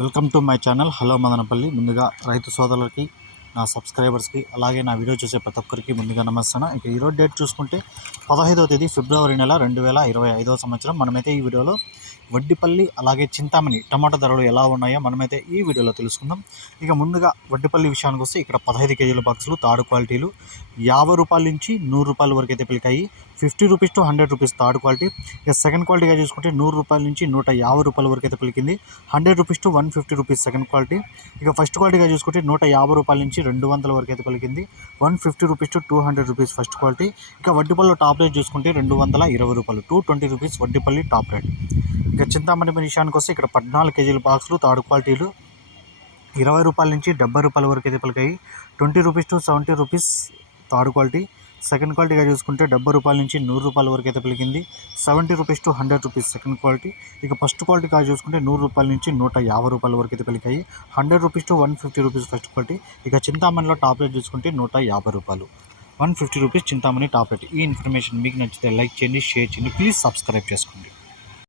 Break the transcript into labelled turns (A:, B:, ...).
A: Welcome to my channel. Hello Madanapalle. ముందుగా రైతు సోదరులకి నా సబ్స్క్రైబర్స్కి అలాగే నా వీడియో చూసే ప్రతి ఒక్కరికి ముందుగా నమస్తాను ఇక ఈరోజు డేట్ చూసుకుంటే పదహైదవ తేదీ ఫిబ్రవరి నెల రెండు వేల ఇరవై ఐదవ సంవత్సరం. మనమైతే ఈ వీడియోలో వడ్డిపల్లి అలాగే చింతామణి టమాటా ధరలు ఎలా ఉన్నాయో మనమైతే ఈ వీడియోలో తెలుసుకుందాం. ఇక ముందుగా వడ్డిపల్లి విషయానికి వస్తే ఇక్కడ పదహైదు కేజీల బాక్సులు థర్డ్ క్వాలిటీలు యాభై రూపాయల నుంచి నూరు రూపాయల వరకు అయితే పిలికాయి. Fifty rupees to hundred rupees third quality. ఇక సెకండ్ క్వాలిటీగా చూసుకుంటే నూరు రూపాయల నుంచి నూట యాభై రూపాయల వరకు అయితే పిలికింది. Hundred rupees to one fifty rupees second quality. ఇక ఫస్ట్ క్వాలిటీగా చూసుకుంటే నూట యాభై రూపాయల నుంచి రెండు వందల వరకు అయితే పలికింది. One fifty rupees to two hundred rupees first quality. ఇక వడ్డీపల్లి టాప్ రేట్ చూసుకుంటే రెండు వందల ఇరవై రూపాయలు. Two twenty rupees Vaddipalli top rate. ఇక చింతామణి విషయానికి వస్తే ఇక్కడ పద్నాలుగు కేజీల బాక్సులు థర్డ్ క్వాలిటీలు ఇరవై రూపాయల నుంచి డెబ్బై రూపాయల వరకు అయితే పలికాయి. Twenty rupees to seventy rupees third quality. Second క్వాలిటీగా చూసుకుంటే డెబ్బై రూపాయల నుంచి నూరు రూపాయల వరకు అయితే పలికింది seventy rupees to hundred rupees second quality. ఇక ఫస్ట్ క్వాలిటీగా చూసుకుంటే నూరు రూపాయల నుంచి నూట యాభై రూపాయల వరకు అయితే పలికాయి hundred rupees to one fifty rupees first quality. ఇక చింతామణిలో టాప్ రేట్ చూసుకుంటే నూట యాభై రూపాయలు. One fifty rupees Chintamani top rate. ఈ ఇన్ఫర్మేషన్ మీకు నచ్చితే లైక్ చేయండి షేర్ చేయండి. ప్లీజ్ సబ్స్క్రైబ్ చేసుకోండి.